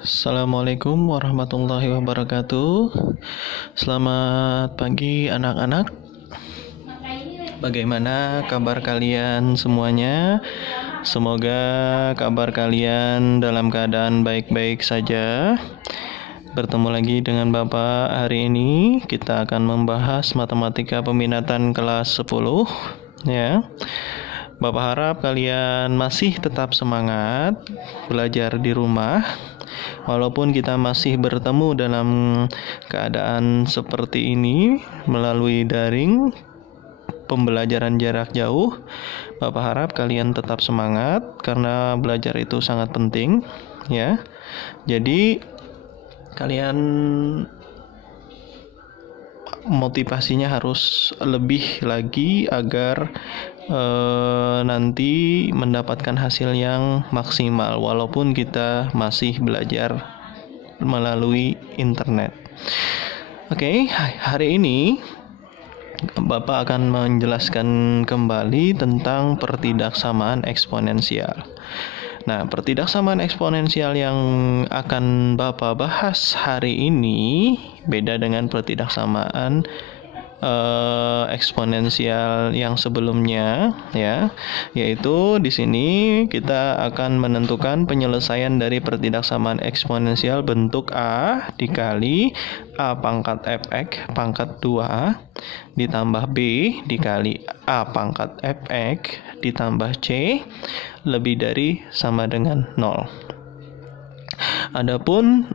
Assalamualaikum warahmatullahi wabarakatuh. Selamat pagi anak-anak. Bagaimana kabar kalian semuanya? Semoga kabar kalian dalam keadaan baik-baik saja. Bertemu lagi dengan Bapak hari ini. Kita akan membahas matematika peminatan kelas 10 ya. Bapak harap kalian masih tetap semangat belajar di rumah. Walaupun kita masih bertemu dalam keadaan seperti ini melalui daring, pembelajaran jarak jauh, Bapak harap kalian tetap semangat karena belajar itu sangat penting ya. Jadi kalian motivasinya harus lebih lagi agar nanti mendapatkan hasil yang maksimal walaupun kita masih belajar melalui internet. Oke, hari ini Bapak akan menjelaskan kembali tentang pertidaksamaan eksponensial. Nah, pertidaksamaan eksponensial yang akan Bapak bahas hari ini beda dengan pertidaksamaan eksponensial yang sebelumnya ya, yaitu di sini kita akan menentukan penyelesaian dari pertidaksamaan eksponensial bentuk A dikali A pangkat fx pangkat 2 ditambah B dikali A pangkat fx ditambah C lebih dari sama dengan 0. Adapun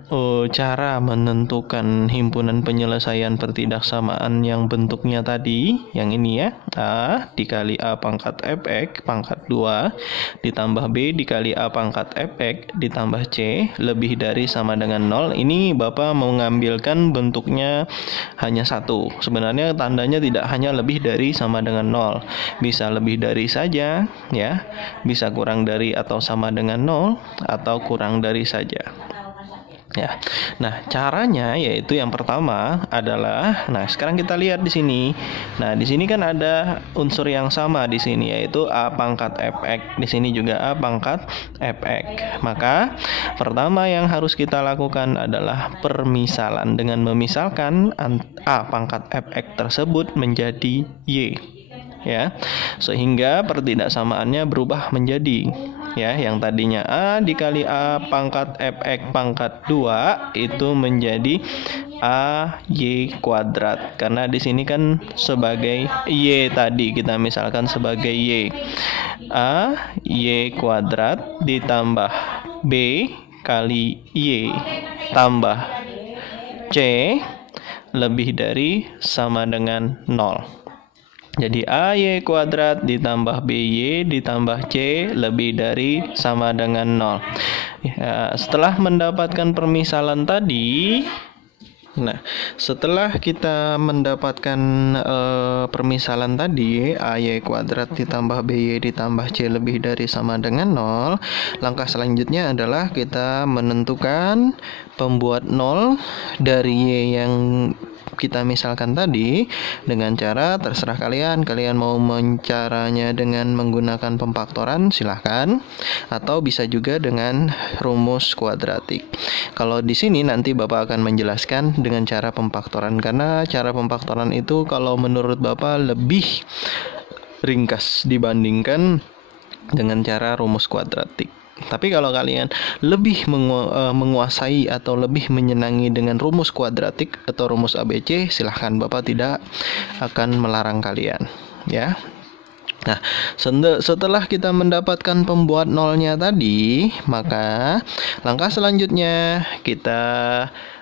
cara menentukan himpunan penyelesaian pertidaksamaan yang bentuknya tadi, yang ini ya, A dikali A pangkat fx pangkat 2 ditambah B dikali A pangkat fx ditambah C lebih dari sama dengan 0. Ini Bapak mau mengambilkan bentuknya hanya satu. Sebenarnya tandanya tidak hanya lebih dari sama dengan 0. Bisa lebih dari saja ya, bisa kurang dari atau sama dengan 0 atau kurang dari saja. Ya. Nah, caranya yaitu yang pertama adalah, nah sekarang kita lihat di sini. Nah, di sini kan ada unsur yang sama di sini yaitu A pangkat fx. Di sini juga A pangkat fx. Maka pertama yang harus kita lakukan adalah permisalan dengan memisalkan A pangkat fx tersebut menjadi Y. Ya, sehingga pertidaksamaannya berubah menjadi ya, yang tadinya A dikali A pangkat fx pangkat 2 itu menjadi AY kuadrat, karena di sini kan sebagai Y tadi kita misalkan sebagai Y. AY kuadrat ditambah B kali Y tambah C lebih dari sama dengan 0. Jadi AY kuadrat ditambah BY ditambah C lebih dari sama dengan 0. Ya, setelah mendapatkan permisalan tadi, nah setelah kita mendapatkan permisalan tadi AY kuadrat ditambah BY ditambah C lebih dari sama dengan 0, langkah selanjutnya adalah kita menentukan pembuat 0 dari Y yang kita misalkan tadi dengan cara terserah kalian mau mencaranya dengan menggunakan pemfaktoran silahkan, atau bisa juga dengan rumus kuadratik. Kalau di sini nanti Bapak akan menjelaskan dengan cara pemfaktoran, karena cara pemfaktoran itu kalau menurut Bapak lebih ringkas dibandingkan dengan cara rumus kuadratik. Tapi kalau kalian lebih menguasai atau lebih menyenangi dengan rumus kuadratik atau rumus ABC, silahkan, Bapak tidak akan melarang kalian ya. Nah, setelah kita mendapatkan pembuat nolnya tadi, maka langkah selanjutnya kita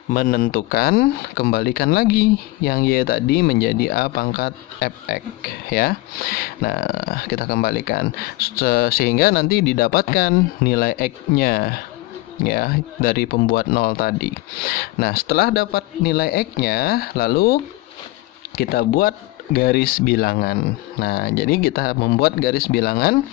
menentukan, kembalikan lagi yang Y tadi menjadi A pangkat fx ya. Nah, kita kembalikan sehingga nanti didapatkan nilai X-nya ya dari pembuat 0 tadi. Nah, setelah dapat nilai X-nya, lalu kita buat garis bilangan. Nah, jadi kita membuat garis bilangan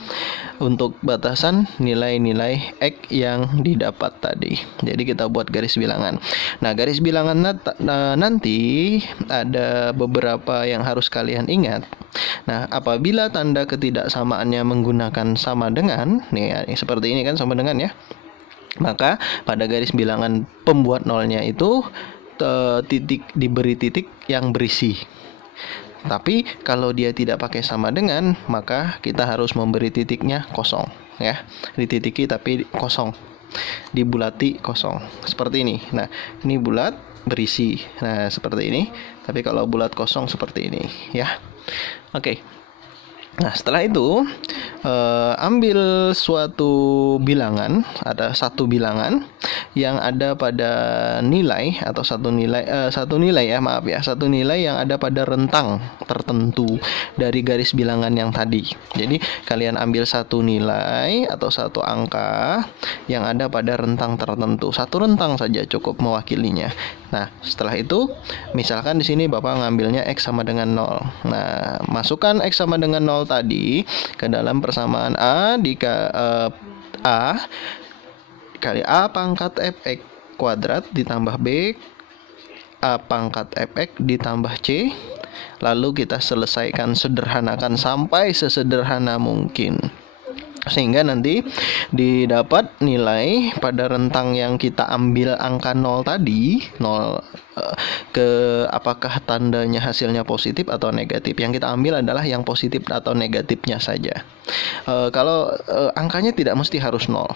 untuk batasan nilai-nilai X yang didapat tadi. Jadi kita buat garis bilangan. Nah, garis bilangan nanti ada beberapa yang harus kalian ingat. Nah, apabila tanda ketidaksamaannya menggunakan sama dengan, nih seperti ini kan sama dengan ya. Maka pada garis bilangan pembuat nolnya itu diberi titik yang berisi. Tapi kalau dia tidak pakai sama dengan, maka kita harus memberi titiknya kosong, ya. Dititiki tapi kosong, dibulati kosong, seperti ini. Nah, ini bulat berisi, nah seperti ini. Tapi kalau bulat kosong seperti ini, ya. Oke. Nah, setelah itu ambil suatu bilangan, ada satu bilangan yang ada pada nilai atau satu nilai satu nilai yang ada pada rentang tertentu dari garis bilangan yang tadi. Jadi kalian ambil satu nilai atau satu angka yang ada pada rentang tertentu, satu rentang saja cukup mewakilinya. Nah, setelah itu misalkan di sini Bapak ngambilnya X sama dengan 0. Nah, masukkan X sama dengan 0 tadi ke dalam persamaan A A kali A pangkat Fx kuadrat ditambah B A pangkat Fx ditambah C. Lalu kita selesaikan, sederhanakan sampai sesederhana mungkin, sehingga nanti didapat nilai pada rentang yang kita ambil angka 0 tadi, 0 apakah tandanya hasilnya positif atau negatif. Yang kita ambil adalah yang positif atau negatifnya saja. Kalau angkanya tidak mesti harus 0.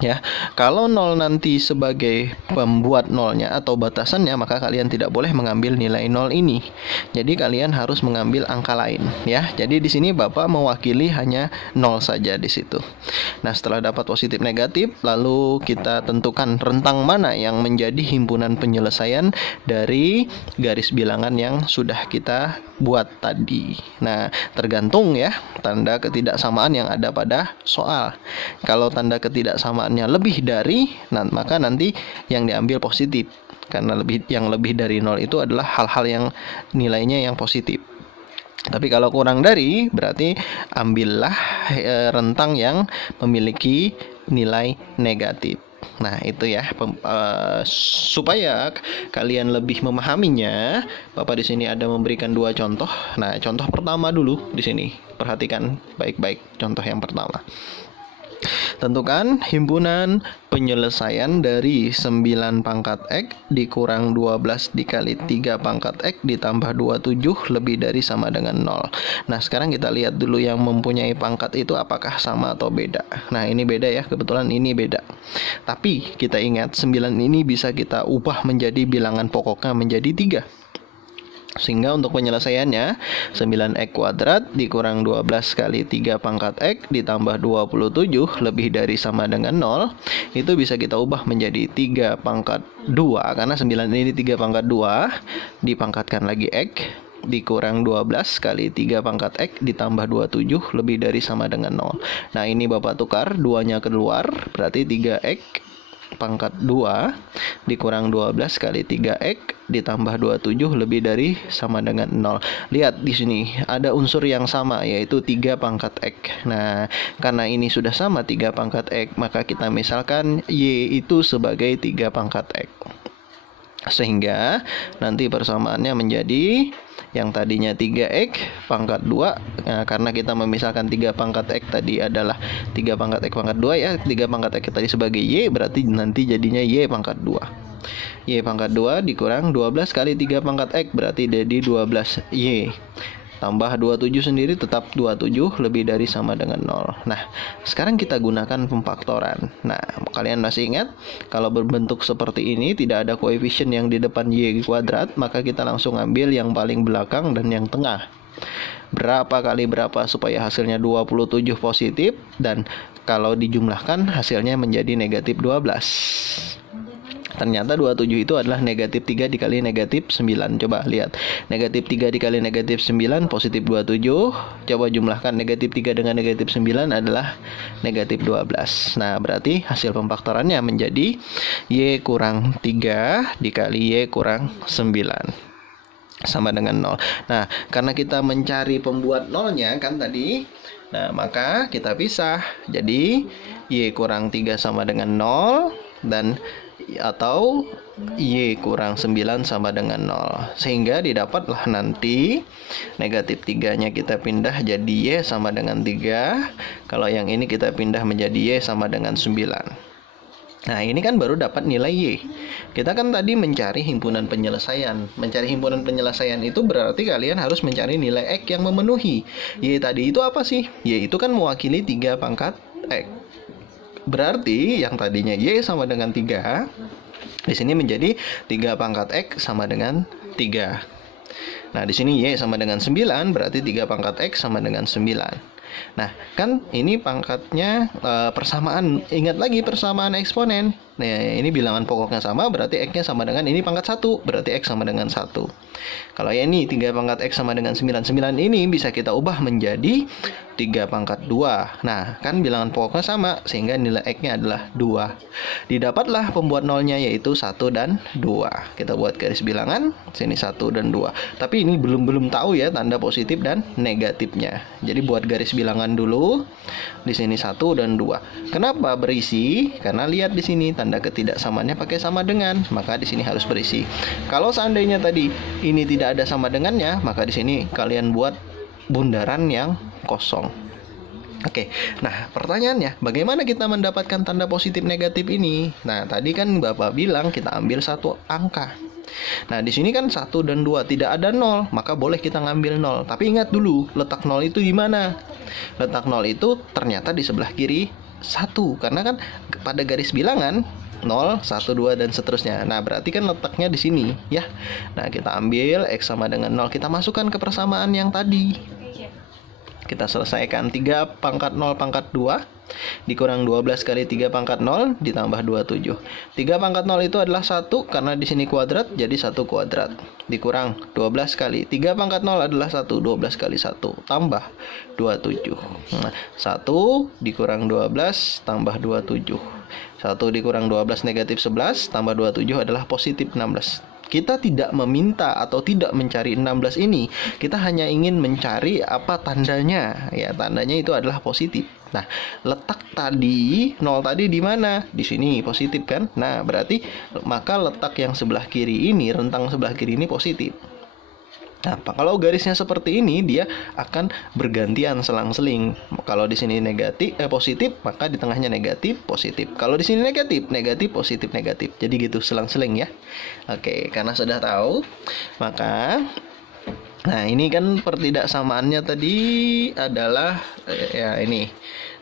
Ya, kalau 0 nanti sebagai pembuat nolnya atau batasannya, maka kalian tidak boleh mengambil nilai 0 ini. Jadi kalian harus mengambil angka lain, ya. Jadi di sini Bapak mewakili hanya 0 saja di situ. Nah, setelah dapat positif negatif, lalu kita tentukan rentang mana yang menjadi himpunan penyelesaian dari garis bilangan yang sudah kita buat tadi. Nah, tergantung ya tanda ketidaksamaan yang ada pada soal. Kalau tanda ketidaksamaannya lebih dari, maka nanti yang diambil positif. Karena yang lebih dari 0 itu adalah hal-hal yang nilainya yang positif. Tapi kalau kurang dari, berarti ambillah rentang yang memiliki nilai negatif. Nah, itu ya, supaya kalian lebih memahaminya, Bapak di sini ada memberikan 2 contoh. Nah, contoh pertama dulu di sini. Perhatikan baik-baik contoh yang pertama. Tentukan himpunan penyelesaian dari 9 pangkat X dikurang 12 dikali 3 pangkat X ditambah 27 lebih dari sama dengan 0. Nah, sekarang kita lihat dulu yang mempunyai pangkat itu apakah sama atau beda. Nah, ini beda ya, kebetulan ini beda. Tapi kita ingat 9 ini bisa kita ubah menjadi bilangan pokoknya menjadi 3. Sehingga untuk penyelesaiannya 9x kuadrat dikurang 12 kali 3 pangkat x ditambah 27 lebih dari sama dengan 0, itu bisa kita ubah menjadi 3 pangkat 2. Karena 9 ini 3 pangkat 2 dipangkatkan lagi x dikurang 12 kali 3 pangkat x ditambah 27 lebih dari sama dengan 0. Nah, ini Bapak tukar, 2-nya keluar, berarti 3x pangkat 2 dikurang 12 kali 3x ditambah 27 lebih dari sama dengan 0. Lihat di sini ada unsur yang sama, yaitu 3 pangkat x. Nah, karena ini sudah sama 3 pangkat x, maka kita misalkan y itu sebagai 3 pangkat x. Sehingga nanti persamaannya menjadi yang tadinya 3x pangkat 2, nah, karena kita memisahkan 3 pangkat x tadi adalah 3 pangkat x pangkat 2 ya, 3 pangkat x tadi sebagai y, berarti nanti jadinya y pangkat 2. Y pangkat 2 dikurang 12 kali 3 pangkat x berarti jadi 12y. Tambah 27 sendiri tetap 27 lebih dari sama dengan 0. Nah, sekarang kita gunakan pemfaktoran. Nah, kalian masih ingat kalau berbentuk seperti ini tidak ada koefisien yang di depan y kuadrat, maka kita langsung ambil yang paling belakang dan yang tengah. Berapa kali berapa supaya hasilnya 27 positif, dan kalau dijumlahkan hasilnya menjadi negatif 12. Ternyata 27 itu adalah negatif 3 dikali negatif 9. Coba lihat, negatif 3 dikali negatif 9 positif 27. Coba jumlahkan negatif 3 dengan negatif 9 adalah negatif 12. Nah, berarti hasil pemfaktorannya menjadi y kurang 3 dikali y kurang 9 sama dengan 0. Nah, karena kita mencari pembuat nolnya kan tadi, nah maka kita pisah. Jadi y kurang 3 sama dengan 0 dan atau y kurang 9 sama dengan 0. Sehingga didapatlah nanti negatif 3-nya kita pindah jadi y sama dengan 3. Kalau yang ini kita pindah menjadi y sama dengan 9. Nah, ini kan baru dapat nilai Y. Kita kan tadi mencari himpunan penyelesaian. Mencari himpunan penyelesaian itu berarti kalian harus mencari nilai X yang memenuhi. Y tadi itu apa sih? Y itu kan mewakili 3 pangkat X. Berarti yang tadinya Y sama dengan 3, di sini menjadi 3 pangkat X sama dengan 3. Nah, di sini Y sama dengan 9, berarti 3 pangkat X sama dengan 9. Nah, kan ini pangkatnya persamaan. Ingat lagi persamaan eksponen. Nah, ini bilangan pokoknya sama, berarti X-nya sama dengan ini pangkat 1, berarti X sama dengan 1. Kalau ya ini 3 pangkat X sama dengan 9. 9 ini bisa kita ubah menjadi 3 pangkat 2. Nah, kan bilangan pokoknya sama, sehingga nilai X-nya adalah 2. Didapatlah pembuat nolnya, yaitu 1 dan 2. Kita buat garis bilangan, sini 1 dan 2. Tapi ini belum tahu ya tanda positif dan negatifnya. Jadi buat garis bilangan dulu. Di sini 1 dan 2. Kenapa berisi? Karena lihat di sini tanda ketidaksamaannya pakai sama dengan, maka di sini harus berisi. Kalau seandainya tadi ini tidak ada sama dengannya, maka di sini kalian buat bundaran yang kosong. Oke, nah pertanyaannya, bagaimana kita mendapatkan tanda positif negatif ini? Nah, tadi kan Bapak bilang kita ambil satu angka. Nah, di sini kan 1 dan 2 tidak ada 0, maka boleh kita ngambil 0. Tapi ingat dulu, letak 0 itu di mana? Letak 0 itu ternyata di sebelah kiri 1, karena kan pada garis bilangan 0, 1, 2 dan seterusnya. Nah, berarti kan letaknya di sini, ya. Nah, kita ambil X sama dengan 0, kita masukkan ke persamaan yang tadi. Kita selesaikan 3 pangkat 0 pangkat 2 dikurang 12 kali 3 pangkat 0 ditambah 27. 3 pangkat 0 itu adalah 1, karena di sini kuadrat, jadi 1 kuadrat. Dikurang 12 kali 3 pangkat 0 adalah 1, 12 kali 1 tambah 27. Nah, 1 dikurang 12 tambah 27. 1 dikurang 12 negatif 11 tambah 27 adalah positif 16. Kita tidak meminta atau tidak mencari 16 ini. Kita hanya ingin mencari apa tandanya. Ya, tandanya itu adalah positif. Nah, letak tadi 0 tadi di mana? Di sini positif kan? Nah, berarti maka letak yang sebelah kiri ini, rentang sebelah kiri ini positif. Nah, kalau garisnya seperti ini, dia akan bergantian selang-seling. Kalau di sini positif, maka di tengahnya negatif, positif. Kalau di sini negatif, negatif, positif, negatif. Jadi gitu selang-seling ya. Oke, karena sudah tahu, maka nah ini kan pertidaksamaannya tadi adalah ya ini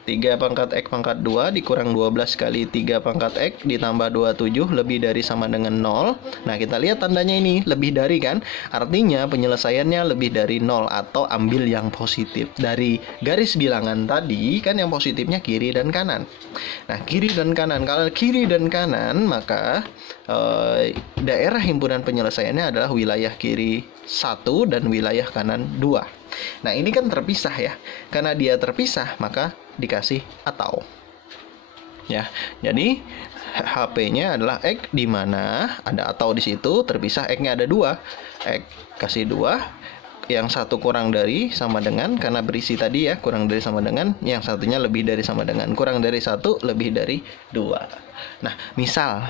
3 pangkat X pangkat 2 dikurang 12 kali 3 pangkat X ditambah 27 lebih dari sama dengan 0. Nah, kita lihat tandanya ini lebih dari kan? Artinya penyelesaiannya lebih dari 0 atau ambil yang positif. Dari garis bilangan tadi kan yang positifnya kiri dan kanan. Nah, kiri dan kanan. Kalau kiri dan kanan, maka daerah himpunan penyelesaiannya adalah wilayah kiri 1 dan wilayah kanan 2. Nah, ini kan terpisah ya. Karena dia terpisah, maka dikasih atau. Ya, jadi HP-nya adalah X di mana ada atau di situ, terpisah X-nya ada 2. X kasih 2, yang satu kurang dari sama dengan, karena berisi tadi ya, kurang dari sama dengan, yang satunya lebih dari sama dengan, kurang dari 1 lebih dari 2. Nah,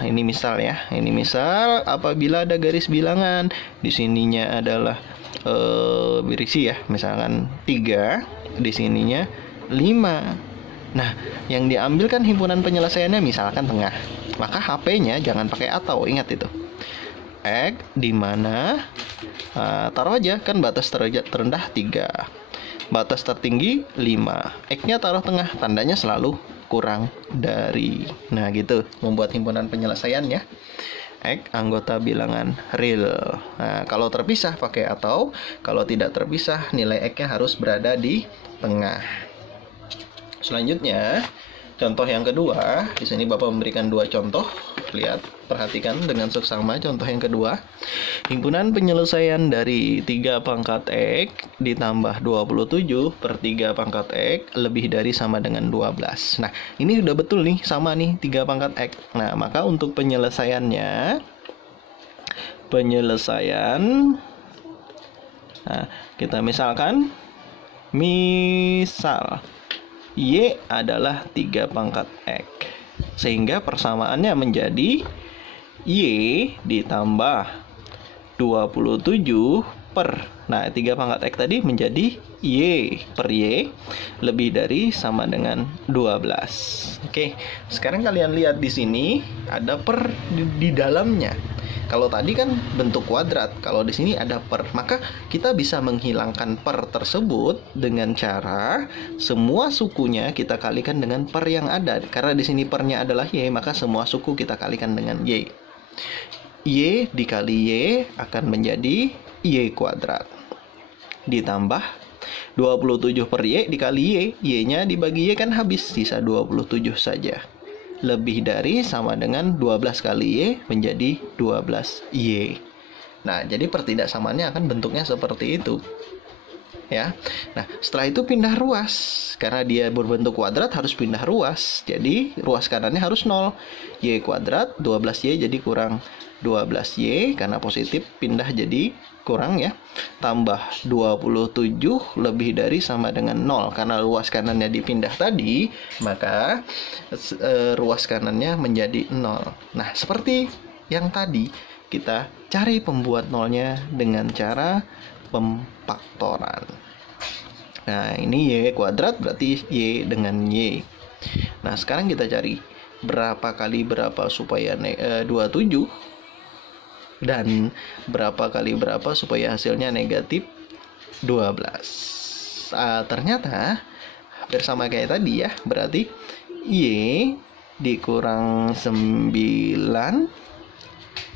ini misal ya. Ini misal apabila ada garis bilangan, di sininya adalah berisi ya, misalkan 3, di sininya 5. Nah, yang diambil kan himpunan penyelesaiannya misalkan tengah. Maka HP-nya jangan pakai atau, ingat itu. X di mana taruh aja kan batas terendah 3. Batas tertinggi 5. X-nya taruh tengah, tandanya selalu kurang dari. Nah, gitu membuat himpunan penyelesaian ya. X anggota bilangan real. Nah, kalau terpisah pakai atau, kalau tidak terpisah nilai X-nya harus berada di tengah. Selanjutnya, contoh yang kedua, di sini Bapak memberikan 2 contoh. Lihat, perhatikan dengan seksama contoh yang kedua. Himpunan penyelesaian dari 3 pangkat X ditambah 27 per 3 pangkat X lebih dari sama dengan 12. Nah, ini udah betul nih, sama nih 3 pangkat X. Nah, maka untuk penyelesaian, nah, kita misalkan, misal Y adalah 3 pangkat X. Sehingga persamaannya menjadi Y ditambah 27 per. Nah, 3 pangkat X tadi menjadi Y per Y lebih dari sama dengan 12. Oke, sekarang kalian lihat di sini ada per di dalamnya. Kalau tadi kan bentuk kuadrat, kalau di sini ada per, maka kita bisa menghilangkan per tersebut dengan cara semua sukunya kita kalikan dengan per yang ada. Karena di sini pernya adalah Y, maka semua suku kita kalikan dengan Y. Y dikali Y akan menjadi Y kuadrat. Ditambah 27 per Y dikali Y. Y-nya dibagi Y kan habis, sisa 27 saja. Lebih dari sama dengan 12 kali Y menjadi 12Y. Nah, jadi pertidaksamaannya akan bentuknya seperti itu. Ya. Nah, setelah itu pindah ruas. Karena dia berbentuk kuadrat harus pindah ruas. Jadi, ruas kanannya harus 0. Y kuadrat 12Y jadi kurang 12Y karena positif pindah jadi kurang ya. Tambah 27 lebih dari sama dengan 0. Karena ruas kanannya dipindah tadi, maka ruas kanannya menjadi 0. Nah, seperti yang tadi, kita cari pembuat nolnya dengan cara pemfaktoran. Nah, ini Y kuadrat berarti Y dengan Y. Nah, sekarang kita cari berapa kali berapa supaya 27 dan berapa kali berapa supaya hasilnya negatif 12. Ternyata hampir sama kayak tadi ya. Berarti Y dikurang 9,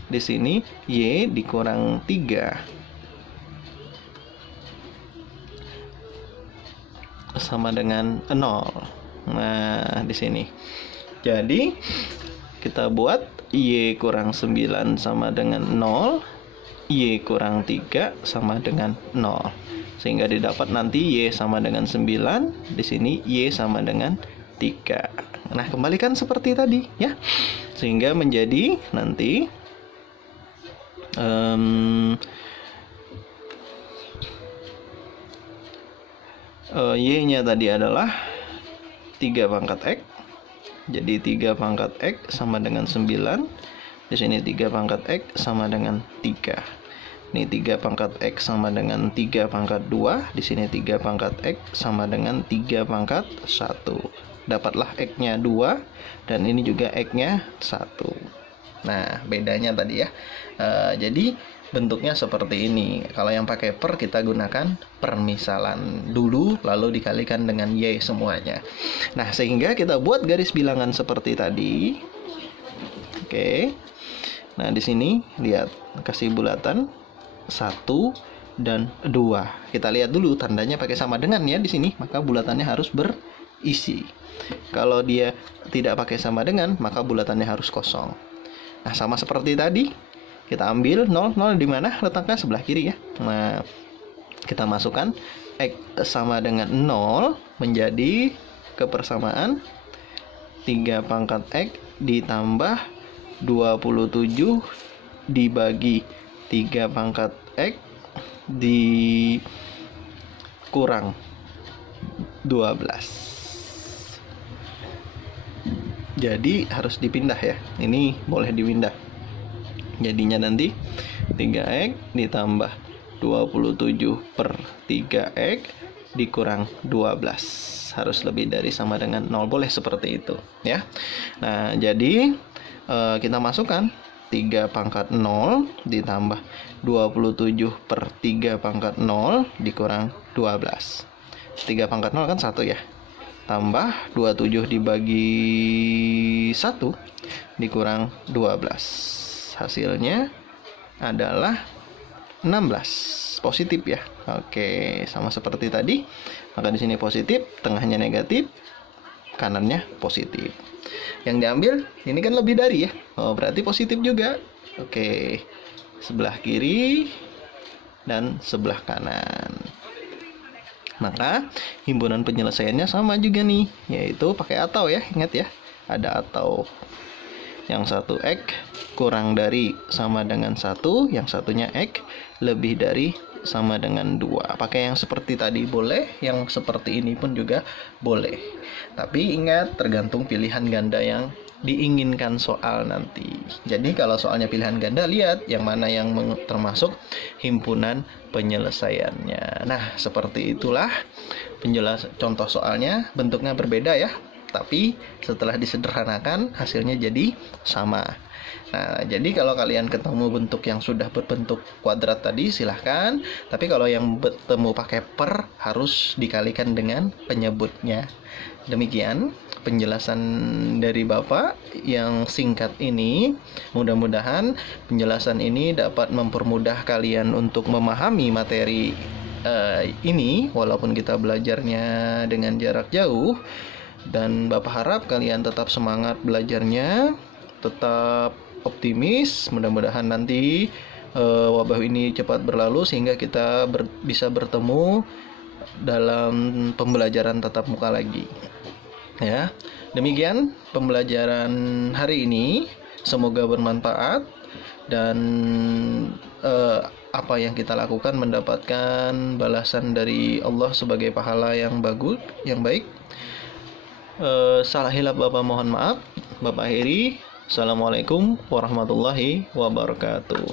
di sini Y dikurang 3 sama dengan 0. Nah, di sini. Jadi, kita buat Y kurang 9 sama dengan 0, Y kurang 3 sama dengan 0. Sehingga didapat nanti Y sama dengan 9, di sini Y sama dengan 3. Nah, kembalikan seperti tadi ya. Sehingga menjadi nanti Y-nya tadi adalah 3 pangkat X. Jadi 3 pangkat X sama dengan 9. Di sini 3 pangkat X sama dengan 3. Ini 3 pangkat X sama dengan 3 pangkat 2. Di sini 3 pangkat X sama dengan 3 pangkat 1. Dapatlah X-nya 2. Dan ini juga X-nya 1. Nah, bedanya tadi ya. Jadi bentuknya seperti ini. Kalau yang pakai per, kita gunakan permisalan dulu, lalu dikalikan dengan Y semuanya. Nah, sehingga kita buat garis bilangan seperti tadi. Oke. Nah, di sini lihat, kasih bulatan 1 dan 2. Kita lihat dulu tandanya pakai sama dengan ya di sini, maka bulatannya harus berisi. Kalau dia tidak pakai sama dengan, maka bulatannya harus kosong. Nah, sama seperti tadi. Kita ambil 0 di mana? Letaknya sebelah kiri ya. Nah, kita masukkan X sama dengan 0 menjadi kepersamaan 3 pangkat X ditambah 27 dibagi 3 pangkat X dikurang 12. Jadi harus dipindah ya. Ini boleh dipindah. Jadinya nanti 3X ditambah 27 per 3X dikurang 12. Harus lebih dari sama dengan 0. Boleh seperti itu ya. Nah, jadi kita masukkan 3 pangkat 0 ditambah 27 per 3 pangkat 0 dikurang 12. 3 pangkat 0 kan 1 ya. Tambah 27 dibagi 1 dikurang 12. Hasilnya adalah 16. Positif ya. Oke, sama seperti tadi. Maka di sini positif, tengahnya negatif, kanannya positif. Yang diambil ini kan lebih dari ya. Oh, berarti positif juga. Oke. Sebelah kiri dan sebelah kanan. Maka himpunan penyelesaiannya sama juga nih, yaitu pakai atau ya. Ingat ya, ada atau. Yang satu X kurang dari sama dengan 1, yang satunya X lebih dari sama dengan 2. Pakai yang seperti tadi boleh, yang seperti ini pun juga boleh. Tapi ingat, tergantung pilihan ganda yang diinginkan soal nanti. Jadi kalau soalnya pilihan ganda, lihat yang mana yang termasuk himpunan penyelesaiannya. Nah, seperti itulah contoh soalnya, bentuknya berbeda ya, tapi setelah disederhanakan hasilnya jadi sama. Nah, jadi kalau kalian ketemu bentuk yang sudah berbentuk kuadrat tadi, silahkan. Tapi kalau yang bertemu pakai per, harus dikalikan dengan penyebutnya. Demikian penjelasan dari Bapak yang singkat ini. Mudah-mudahan penjelasan ini dapat mempermudah kalian untuk memahami materi ini, walaupun kita belajarnya dengan jarak jauh. Dan Bapak harap kalian tetap semangat belajarnya, tetap optimis. Mudah-mudahan nanti wabah ini cepat berlalu sehingga kita bisa bertemu dalam pembelajaran tatap muka lagi. Ya, demikian pembelajaran hari ini. Semoga bermanfaat dan apa yang kita lakukan mendapatkan balasan dari Allah sebagai pahala yang bagus, yang baik. Salah hilap Bapak mohon maaf. Bapak akhiri. Assalamualaikum warahmatullahi wabarakatuh.